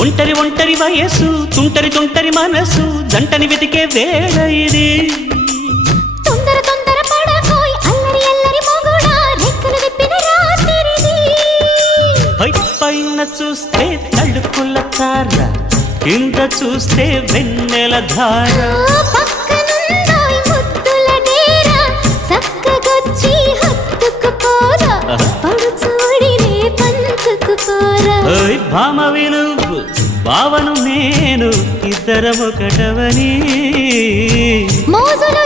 ఒంటరి ఒంటరి వయసు తుంటరి తుంటరి మనసు జంటని వెతికే వేళ ఇది తొందర తొందర పడకోయ్ అల్లరి అల్లరి మొగుడా రెక్కలు విప్పిన రాత్రిది పైన చూస్తే తడుకుల తార కింద చూస్తే వెన్నెల ధార పక్కనుందోయ్ ముద్దుల డేరా చక్కగొచ్చి హత్తుకుపోరా పడుచోడినే పంచుకుపోరా భామవి నువ్వు భావను నేను ఇద్దరమొకటవని మోజులు